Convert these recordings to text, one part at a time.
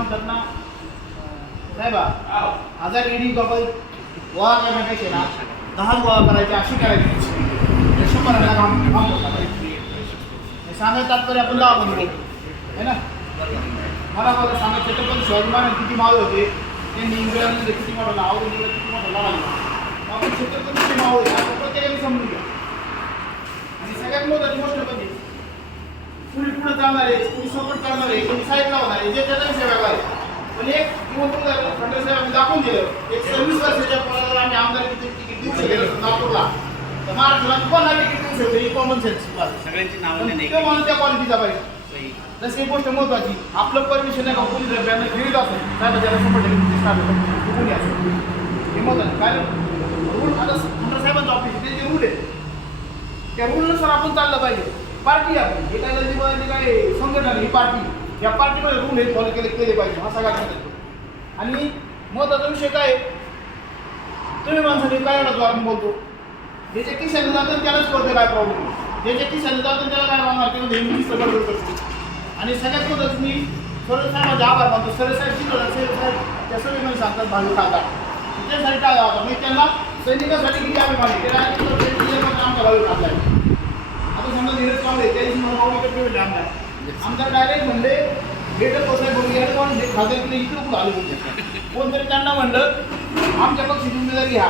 म्हणतात ना अं, साहेबा हजार ईडी बाबा गोळा करण्यापेक्षा ना दहा गोळा करायचे अशी करायची हे शंभराला काम काम होतं पाहिजे. हे सांगायचं तात्पर्य आपण लावा बंद है ना मला बघा सांगा छत्रपती शिवाजी महाराज किती मावळे होते त्यांनी इंग्रजांमध्ये किती मोठा लावा औरंगजेबाला किती मोठा लढा दिला आपण छत्रपतीचे मावळे आपण प्रत्येकाने समजून घ्या आणि सगळ्यात महत्वाची गोष्ट पुढे चालणार आहे कुणी सपोर्ट करणार आहे कुणी साईड लावणार आहे जे त्याचा वेगळा आहे पण एक किंवा फंडे साहेब आम्ही दाखवून दिलं. एक सव्वीस वर्षाच्या पोराला आम्ही आमदार तिकीट देऊ शकतो नागपूरला. तर महाराष्ट्राला कोणाला तिकीट देऊ शकतो ही कॉमन सेन्स सगळ्यांची नावं नाही तो माणूस त्या क्वालिटीचा पाहिजे. जशी एक गोष्ट महत्वाची आपलं परमिशन आहे का कोणी जर बॅनर घेऊन असेल साहेब त्याला तो कोणी असेल हे महत्वाचं. कारण रूल आता साहेबांचं ऑफिस आहे, त्यांचे रूल आहे त्या रूलनुसार आपण चाललं पाहिजे. पार्टी आपण हे काय गल्लीमध्ये काय संघटना ही पार्टी. या पार्टीमध्ये रूल हे फॉलो केले केले पाहिजे हा सगळ्यात महत्त्वाचा. आणि महत्त्वाचा विषय काय तुम्ही माणसाने काय एवढा आपण बोलतो ज्याच्या खिशाने जातात त्यालाच करते काय प्रॉब्लेम ज्याच्या खिशाने जातं त्याला काय मागणार ते म्हणजे इंग्लिश सगळं असते आणि सगळ्यात महत्वाचं मी सरळ साहेबांचे आभार मानतो. सरळ साहेब शिकवलं सरळ साहेब त्या सगळे सांगतात भांडू टाका. त्यासाठी टाळा होता. मी त्यांना सैनिकासाठी किती आम्ही मागे त्याला आमचा भावी खात समजा नीरज कांबळे त्या दिवशी मला इकडे भेटले आमदार आमदार डायरेक्ट म्हणले भेटत बसाय बघू यायला कोण खासदार इकडे कुठं आले होते कोणतरी त्यांना म्हणलं आमच्या पक्षाची उमेदवारी घ्या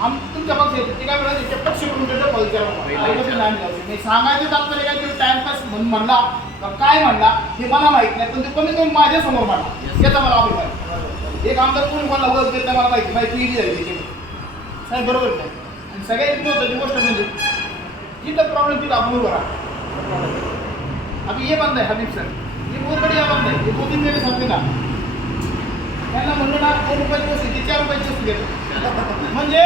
आम तुमच्या पक्ष ते काय म्हणलं त्याच्या पक्ष करून त्याचं पवित्र सांगायचं तात्पर्य काय? ते टाइमपास म्हणून म्हणला. का काय म्हणला? हे मला माहीत नाही पण ते कमी माझ्यासमोर म्हणला याचा मला अभिमान एक आमदार कोणी कोणाला देत नाही मला माहिती माहिती झाली त्याची साहेब बरोबर नाही आणि सगळ्यात महत्वाची गोष्ट म्हणजे இந்த ப்ராப்ளத்தில் तिथं आपण उभं राहा. अभी ये बंद है हबीब सर. ये बहुत बढ़िया बंद है ये दो दिन मेरे साथ ना त्यांना म्हणलं ना दोन रुपयाची वस्तू ती चार रुपयाची वस्तू घेतो म्हणजे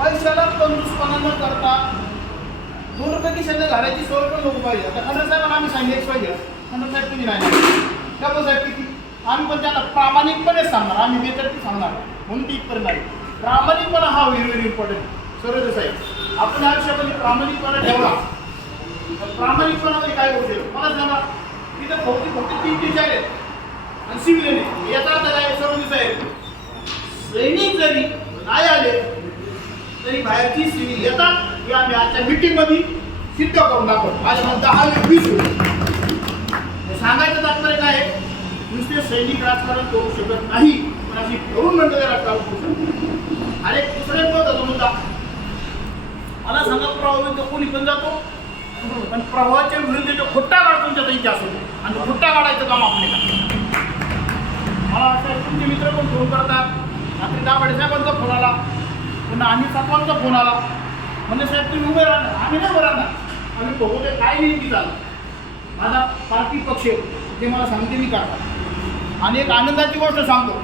पैशाला कंजूसपणा न करता दोन रुपये खिशाने घालायची सोय पण लोक पाहिजे. आता खंडर साहेबांना आम्ही सांगितलं पाहिजे. खंडर साहेब तुम्ही नाही डबल साहेब किती? आम्ही पण त्यांना प्रामाणिकपणे सांगणार. आम्ही बेतरती सांगणार. म्हणून ती इथपर्यंत आली. प्रामाणिकपणा हा व्हेरी व्हेरी इम्पॉर्टंट सरोज साहेब. आपण आयुष्यामध्ये प्रामाणिकपणा ठेवला प्रामाणिकपणामध्ये काय होते मला सांगा तिथं भौतिक फक्त तीन टीचर आहेत. आणि सिव्हिल याचा अर्थ काय सरोज साहेब सैनिक जरी नाही आले तरी बाहेरची सिव्हिल येतात. हे आम्ही आजच्या मीटिंगमध्ये सिद्ध करून दाखवतो. माझ्या म्हणता हा वीस होईल. सांगायचं तात्पर्य काय आहे? नुसते सैनिक राजकारण करू शकत नाही पण अशी तरुण मंडळी राजकारण करू शकतो आणि दुसरे दुसरा महत्त्वाचा मुद्दा. मला सांगा प्रभावित कोणी पण जातो पण प्रभावाच्या विरुद्ध जो खुट्टा काढतो तुमच्या इतिहास होतो आणि खुट्टा काढायचं काम आपण मला वाटतं तुमचे मित्र पण फोन करतात. रात्री दाभाडे साहेबांचा फोन आला. पुन्हा आम्ही सातवांचा फोन आला. म्हणजे साहेब तुम्ही उभे राहणार. आम्ही नाही उभे राहणार. आम्ही बघू ते काय नाही की झालं माझा पार्टी पक्ष ते मला सांगते मी काढतात आणि एक आनंदाची गोष्ट सांगतो.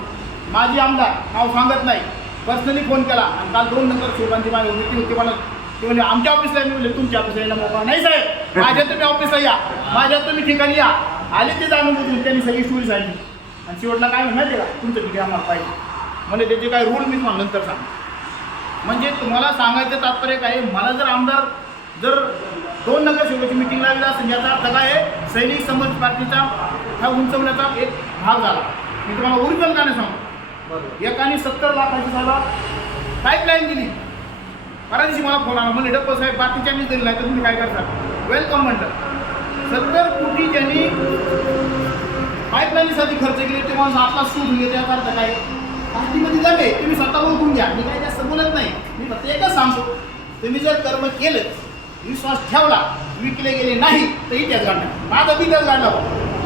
माझी आमदार नाव सांगत नाही. पर्सनली फोन केला आणि काल दोन नंतर शिवकांती माझी मीटिंग होती. मला ते म्हणजे आमच्या ऑफिसला मी म्हणले तुमच्या ऑफिसला यायला मोकळा नाही साहेब माझ्या तुम्ही ऑफिसला या. माझ्या तुम्ही ठिकाणी या. आले ते जाणून बुजून त्यांनी सगळी स्टोरी सांगितली. आणि शेवटला काय म्हणणार का? तुमचं किती आम्हाला पाहिजे. म्हणजे त्याचे काय रूल मी तुम्हाला नंतर सांग म्हणजे तुम्हाला सांगायचं तात्पर्य काय? मला जर आमदार जर दोन नगरसेवकाची मिटिंग लागली असेल याचा अर्थ काय आहे? सैनिक समाज पार्टीचा हा उंचवण्याचा एक भाग झाला. मी तुम्हाला ओरिजिनल का नाही सांगतो एकाने सत्तर लाखाची साला पाईपलाईन दिली. परवा दिवशी मला फोन आला. म्हणजे डप्प साहेब बाकीच्यांनी दिली नाही तर तुम्ही काय करता? वेलकम म्हणलं. सत्तर कोटी ज्यांनी पाईपलाईनसाठी खर्च केले. ते माणूस आपला सूट घेते याचा अर्थ काय? पार्टीमध्ये जावे तुम्ही स्वतः ओळखून घ्या. मी काही जास्त बोलत नाही. मी फक्त एकच सांगतो. तुम्ही जर कर्म केलं विश्वास ठेवला विकले गेले नाही तर इतिहास घडणार माझा इतिहास घडला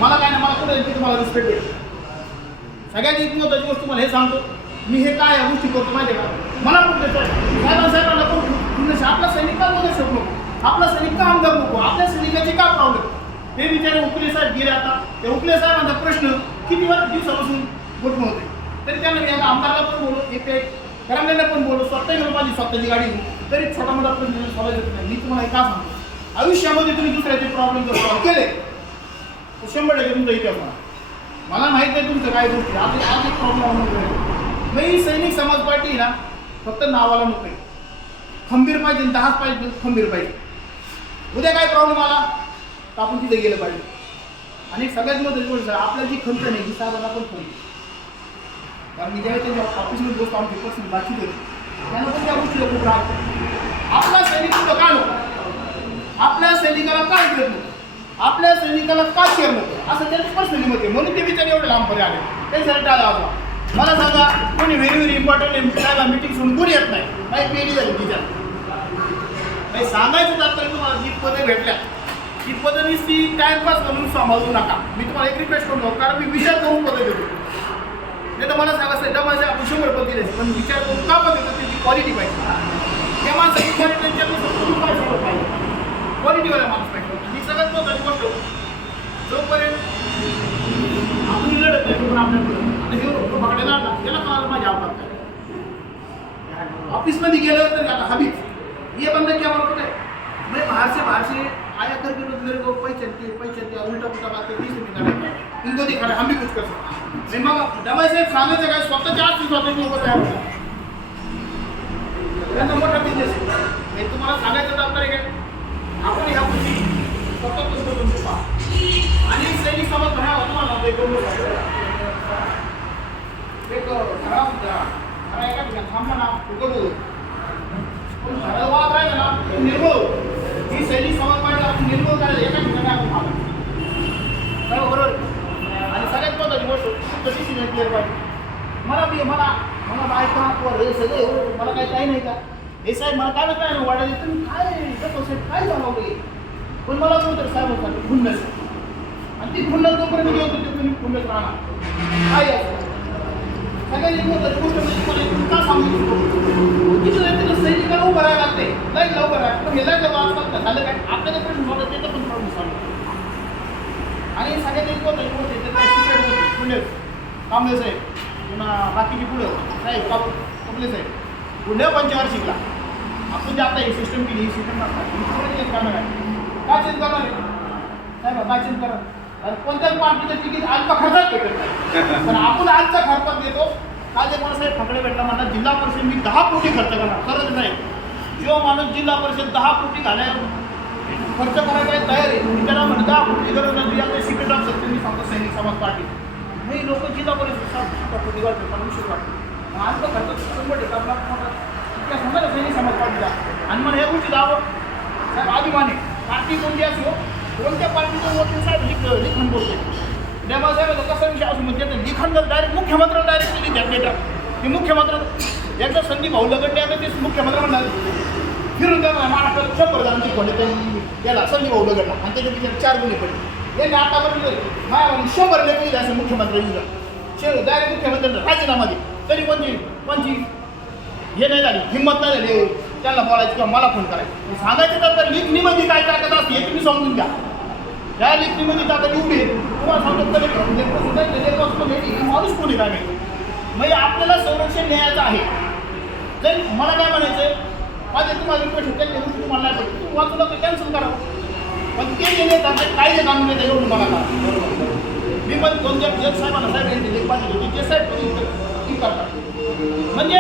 मला काय नाही मला कुठे की तुम्हाला रिस्पेक्ट भेटेल सगळ्यात एक महत्वाची गोष्ट तुम्हाला हे सांगतो. मी हे काय या गोष्टी करतो माहिती का? मला कुठे साहेबांना साहेबांना कोण कुठे आपला सैनिक का मध्ये शकलो आपला सैनिक का आमदार नको आपल्या सैनिकाचे का प्रॉब्लेम ते बिचारे उकले साहेब गेले आता. त्या उकले साहेबांचा प्रश्न किती वेळ दिवसापासून गोठून होते तरी त्यांना मी आता आमदारला पण बोलू एक एक पण बोलो स्वतः घेऊन पाहिजे स्वतःची गाडी घेऊन. तरी छोटा मोठा प्रश्न सॉल्व्ह नाही मी तुम्हाला हे का सांगतो आयुष्यामध्ये तुम्ही दुसऱ्याचे प्रॉब्लेम जर सॉल्व्ह केले तर शंभर टक्के तुमचा इतिहास होणार. मला माहीत नाही तुमचं काय गोष्टी. आज आज एक प्रॉब्लेम मी सैनिक समाज पार्टी ना फक्त नावाला नको आहे. खंबीर पाहिजे दहाच पाहिजे खंबीर पाहिजे. उद्या काय प्रॉब्लेम आला? तर आपण तिथे गेलं पाहिजे. आणि सगळ्यात महत्त्वाची गोष्ट आहे, आपल्याला जी खंत नाही ही साहेबांना पण खंत कारण मी ज्यावेळी त्यांच्या ऑफिसमध्ये बसतो आमची पर्सनल बातचीत होती. त्यांना पण त्या गोष्टीला खूप राहतो आपला सैनिक कुठं का नको? आपल्या सैनिकाला काय घेत नव्हतं आपल्या सैनिकाला का शेअर नव्हतं असं त्यांचं पर्सनली मत आहे. म्हणून ते विचार एवढे लांबपर्यंत आले. त्यांच्यासाठी टाळा आला मला सांगा कोणी व्हेरी व्हेरी इम्पॉर्टंट साहेब मीटिंग सोडून कोणी येत नाही? काही पेढी झाली तिच्या नाही सांगायचं तात्पर्य तुम्हाला जी पदे भेटल्या. ती पदं नुसती टाइमपास म्हणून सांभाळू नका. मी तुम्हाला एक रिक्वेस्ट करतो कारण मी विचार करून पदे देतो. नाही तर मला सांगा सध्या माझ्या आपण शंभर पद दिले पण विचार करून का पद देतो? त्याची क्वालिटी पाहिजे. त्या माणसाची क्वालिटी पाहिजे क्वालिटीवाला माणूस पाहिजे. ही सगळ्यात महत्त्वाची गोष्ट जोपर्यंत आपण लढत नाही पण आपल्याकडे आता हे रोड ना त्याला कळालं माझ्या आवडत काय ऑफिसमध्ये गेलं तर आता हवीच हे बंद की बोलते मैं म्हणजे बाहेरचे बाहेरचे से आया करके लोग मेरे को पैसे दिए पैसे दिया उल्टा पुल्टा बात करती इसे निकाला इनको दिखाना हम भी कुछ कर सकते नहीं मग दमाई साहेब सांगायचं काय स्वतःच्या आज स्वतःची लोक तयार होतात त्यांचा मोठा बिझनेस हे। तुम्हाला सांगायचं तात्पर्य काय आपण ह्या गोष्टी स्वतः कसं करून पहा आणि सैनिक समाज भरा होता मला एक दोन एक घरा होता घरा एका ठिकाणी थांबला ना उघड होतो पण घराला वाद राहिला ना तो निर्मूळ ही सैनिक समाज पाहिजे करायला एका ठिकाणी आपण बरोबर आणि सगळ्यात महत्वाची गोष्ट कशी सिमेंट क्लिअर पाहिजे मला मी मला मला बायका वर हे सगळे हो, मला काही काही नाही का हे साहेब मला काय काय नाही तुम्ही काय कसं साहेब काय जाणवलं पण मला तर साहेब होता खुन्नस आणि ती खुन्नस जोपर्यंत घेऊन तुम्ही खुन्नस राहणार. काय असं सगळ्यांनी महत्त्वाची गोष्ट म्हणजे का सांगू शकतो तिथं नाही तिथं सैनिकाला उभं राहायला लागते लाईन उभं राहा पण हे लाईन वाचतात का झालं काय आपल्याला प्रश्न होता त्याचा पण प्रॉब्लेम सांगतो आणि सगळ्यात एक महत्त्वाची गोष्ट आहे कांबळे साहेब पुन्हा बाकीची पुढं. साहेब काप कपले साहेब पुढे पंचवार्षिकला आपण जे आता ही सिस्टम केली ही सिस्टम चेंज करणार आहे का चेंज करणार आहे साहेब काय चेंज करणार कोणत्याच पार्टीचं तिकीट अल्प खर्चात भेटत नाही. पण आपण आजचा खर्चात देतो. का जे मला फकडे भेटला म्हणा जिल्हा परिषद मी दहा कोटी खर्च करणार. खरंच नाही. जो माणूस जिल्हा परिषद दहा कोटी घालाय खर्च करायला तयार आहे मी त्याला म्हणता आपली गरज नाही आता सिक्रेट ऑफ सत्य मी सांगतो सैनिक समाज पार्टी. नाही लोक जिल्हा परिषद सात कोटी वाटते पण विषय वाटतो. आज तो खर्च शंभर टक्के आपला इतका समजा सैनिक समाज पार्टीचा. आणि मला या गोष्टी दावं साहेब अभिमान आहे. पार्टी कोणती असो कोणत्या पार्टीचं वकील साहेब लिख लिखाण बोलते देवा साहेब कसा विषय असो म्हणजे त्याचं लिखाण जर डायरेक्ट मुख्यमंत्र्याला डायरेक्ट दिली त्या लेटर ते मुख्यमंत्री एकदा संदीप भाऊ लगडणे आता ते मुख्यमंत्री म्हणणार फिरून त्यांना महाराष्ट्रात शंभर जणांची खोले त्यांनी याला संदीप भाऊ लगडला आणि त्याच्या विचार चार गुन्हे पडले. यांनी आतापर्यंत माझ्या शंभर लेख दिले असं मुख्यमंत्री शे डायरेक्ट मुख्यमंत्र्यांना राजीनामा दे तरी कोणची कोणची हे नाही झाली हिंमत नाही झाली. त्यांना बोलायचं किंवा मला फोन करायचं. सांगायचं तर लिखणीमध्ये काय ताकद असते हे तुम्ही समजून घ्या. त्या लिखणीमध्ये ताकद निवडे तुम्हाला सांगतो कलेक्टर लेकर सुद्धा लेकर सुद्धा माणूस कोणी काय माहिती? म्हणजे आपल्याला संरक्षण न्यायाचं आहे. जर मला काय म्हणायचं माझे तुम्हाला रिक्वेस्ट होते त्या गोष्टी तुम्हाला नाही पडत तुम्ही वाचू नका कॅन्सल करा. पण ते जे नेतात ते काय जे कानून येतं एवढं मला का मी पण दोन चार जज साहेबांना साहेब यांची लेख पाहिजे होती. जे साहेब कधी करतात. म्हणजे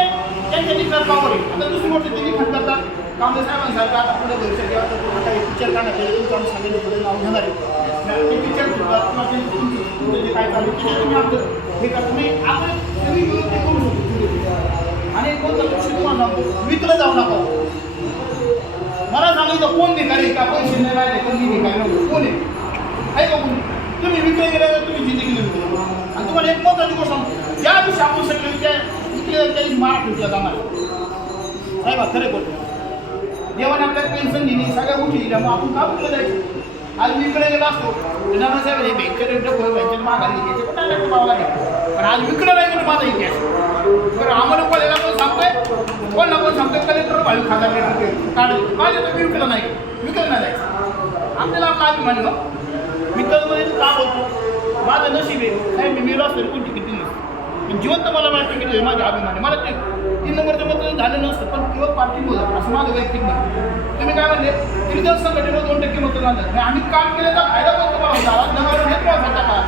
त्यांच्या लिखाण पावर आहे आता दुसरी गोष्ट ते लिखाण करतात. कांबळे साहेबांसारखं आता पुढे भविष्यात जेव्हा तर पुढे काही पिक्चर काढण्यात येईल तुमचं आम्ही सांगितलं पुढे नाव घेणार आहे. ते पिक्चर सुद्धा म्हणजे जे काय चालू आहे तुम्ही आमचं हे का तुम्ही आपण तुम्ही विरोध करू शकतो आणि कोणतं लक्ष तुम्हाला सांगतो विकलं जाऊ नका. मला सांगितलं कोण भिकारी का? पैसे नाही राहिले कोणी भिकारी नको कोण आहे? आहे का कोणी? तुम्ही विक्री गेले तर तुम्ही जिंदगी विकली आणि तुम्हाला एक महत्वाची गोष्ट सांगतो ज्या दिवशी आपण सगळे त्या विकले त्या दिवशी मारा ठेवला जाणार साहेब खरे बोलतो. देवाने आपल्याला सगळ्या गोष्टी दिल्या. मग आपण का विकलं जायचं आज विकले गेला असतो. त्याच्यामुळे साहेब हे बँकेत डबल बँकेत माघारी घ्यायचे. पण नाही लागतं लागेल पण आज विकलं नाही म्हणून माझा इतिहास बरं आम्हाला कोणाला पण सांगतोय? कोण ना कोण सांगतोय कलेक्टर भावी खाता काढ काय देतो. मी विकलं नाही. विकलं नाही जायचं. आपल्याला आपला अभिमान आहे ना मी माझं नशीब आहे. साहेब मी मिळलो असेल कोणती किती नसतं. पण जिवंत मला माहिती किती माझ्या अभिमान आहे. मला ते तीन नंबरचं मतदान झालं नसतं. पण किंवा पार्टी बोला असं माझं वैयक्तिक मत. तुम्ही काय म्हणले त्रिदल संघटनेवर दोन टक्के मतदान झालं. नाही आम्ही काम केल्याचा फायदा पण तुम्हाला. होता नगर हे तुम्हाला होता का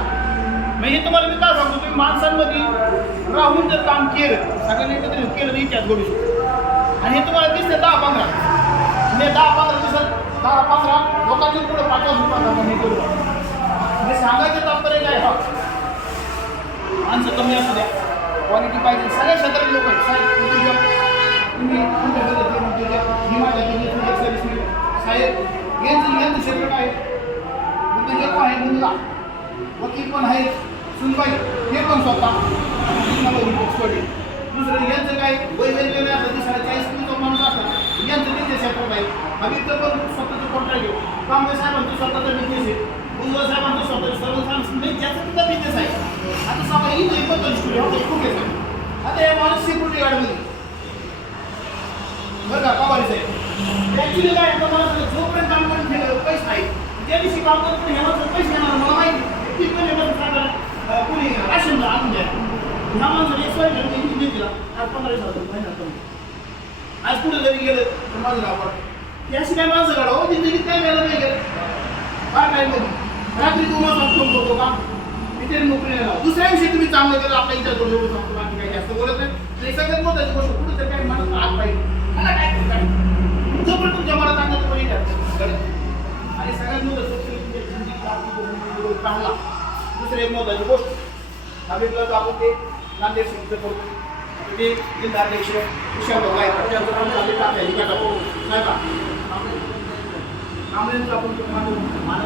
मग हे तुम्हाला मी काय सांगतो? तुम्ही माणसांमध्ये राहून जर काम केलं सगळ्यांनी एकत्र केलं तर इतिहास घडू शकतो. आणि हे तुम्हाला दिसते दहा पंधरा. म्हणजे दहा पंधरा दिवसात दहा पंधरा लोकांच्या पुढे पाच रुपये हे करू. म्हणजे सांगायचं तात्पर्य काय हा माणसं कमी असू द्या. क्वालिटी पाहिजे. सगळ्या क्षेत्रात लोक आहेत. साहेब उद्योजक तुम्ही तुमच्या पद्धतीने उद्योजक मी माझ्या पद्धतीने साहेब यांचं यांचं क्षेत्र काय उद्योजक पण आहे मुलगा वकील पण आहे सुनबाई हे पण स्वतः. एक्सपर्ट दुसरं यांचं काय? वेगवेगळ्या दिसायला साडेचाळीस किलो माणूस असतात यांचं त्यांच्या क्षेत्रात आहे हवीचं पण स्वतःचं कॉन्ट्रॅक्ट घेऊ. कांबळे साहेबांचं स्वतःचा बिझनेस आहे. भुजबळ साहेबांचं स्वतःचं सर्व म्हणजे ज्याचा तिथं बिझनेस आहे. आता सांगा ही नाही पण स्टोरी आता सिक्युरिटी गार्डमध्ये बरं का पवारी साहेब. ॲक्च्युली काय आता मला सांगा, जोपर्यंत काम करून पैसे नाही त्या दिवशी काम करत नाही ह्याला पैसे येणार मला माहिती ती पण येणार सांगा अं, कोणी राशन आणून द्या. ह्या माणसाने एक सोय घेऊन किती दिला आज पंधरा वीस हजार महिन्यात कमी आज कुठे जरी गेलं तर माझं नाव पडतं अशी काय माणसं काढा हो जिंदगीत काय मिळालं नाही गेलं. काय काय बघ रात्री तू वाजता फोन करतो का? कुठेतरी तरी नोकरी नाही लावत. दुसऱ्या तुम्ही चांगलं केलं आपल्या इतर दोन एवढं सांगतो बाकी काही जास्त बोलत नाही आणि सगळ्यात महत्त्वाची गोष्ट कुठं तरी काही म्हणत आत पाहिजे मला काय करू काय जोपर्यंत तुमच्या मनात आणलं तोपर्यंत इथे आणि सगळ्यात मोठं चांगला दुसरी एक महत्त्वाची गोष्ट हबीबला जो आपण ते नांदेड सिंगचं करतो ते जिल्हाध्यक्ष विशाल भाऊ आहेत त्यांचं काम टाकू नाही का कांबळेंचं आपण तो मानव मानव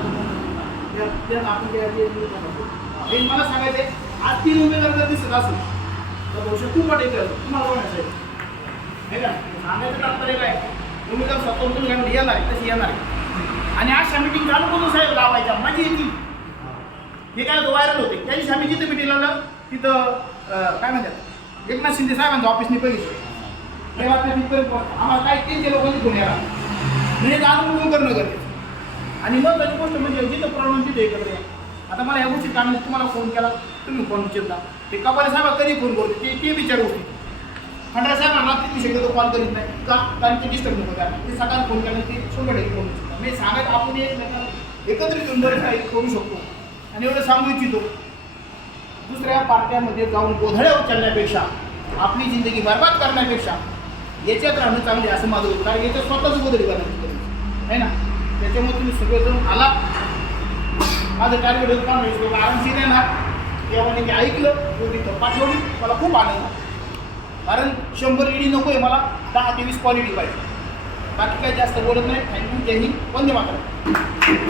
आपण त्या- ते- हे मला सांगायचं आहे, आज तीन उमेदवार जर दिसत असेल तर बहुशेक खूप वाटेल तुम्हाला बघायचं आहे का? सांगायचं तात्पर्य काय? उमेदवार स्वतः तुम्ही काय येणार आहे तशी येणार आहे. आणि अशा मिटिंग चालू करून साहेब लावायच्या माझी येतील हे काय होतं व्हायरल होते. त्या दिवशी आम्ही जिथं मिटिंग लावलं तिथं काय म्हणतात? एकनाथ शिंदे साहेबांचं ऑफिसने बघितलं. हे बातम्या तिथपर्यंत आम्हाला काय त्यांच्या लोकांनी घेऊन येणार म्हणजे जाणून करणं गरजेचं. आणि महत्त्वाची गोष्ट म्हणजे जिथं प्रॉब्लेम तिथे एकत्र आहे आता मला या गोष्टी कारण तुम्हाला फोन केला तुम्ही फोन उचलता ते कपाले साहेब कधी फोन करतो ते ते विचार गोष्टी खंडरा साहेबांना किती शक्यतो कॉल करीत नाही. का? कारण ते डिस्टर्ब नको त्या ते सकाळ फोन केला ते शंभर टक्के फोन उचलता मी सांगत आपण एकत्रित येऊन बरेच काही करू शकतो. आणि एवढं सांगू इच्छितो दुसऱ्या पार्ट्यामध्ये जाऊन गोधड्या उचलण्यापेक्षा आपली जिंदगी बरबाद करण्यापेक्षा याच्यात राहणं चांगले असं माझं होतं कारण याच्यात स्वतःच गोधडी करण्याची आहे. ना? त्याच्यामुळे तुम्ही सगळेजण आला माझं टार्गेट होतं काम नाही आरामशीर येणार तेव्हा मी ऐकलं एवढी पाठवली मला खूप आनंद कारण शंभर इडी नको आहे मला. दहा ते वीस क्वालिटी पाहिजे. बाकी काही जास्त बोलत नाही. थँक्यू जय हिंद. वंदे मात्र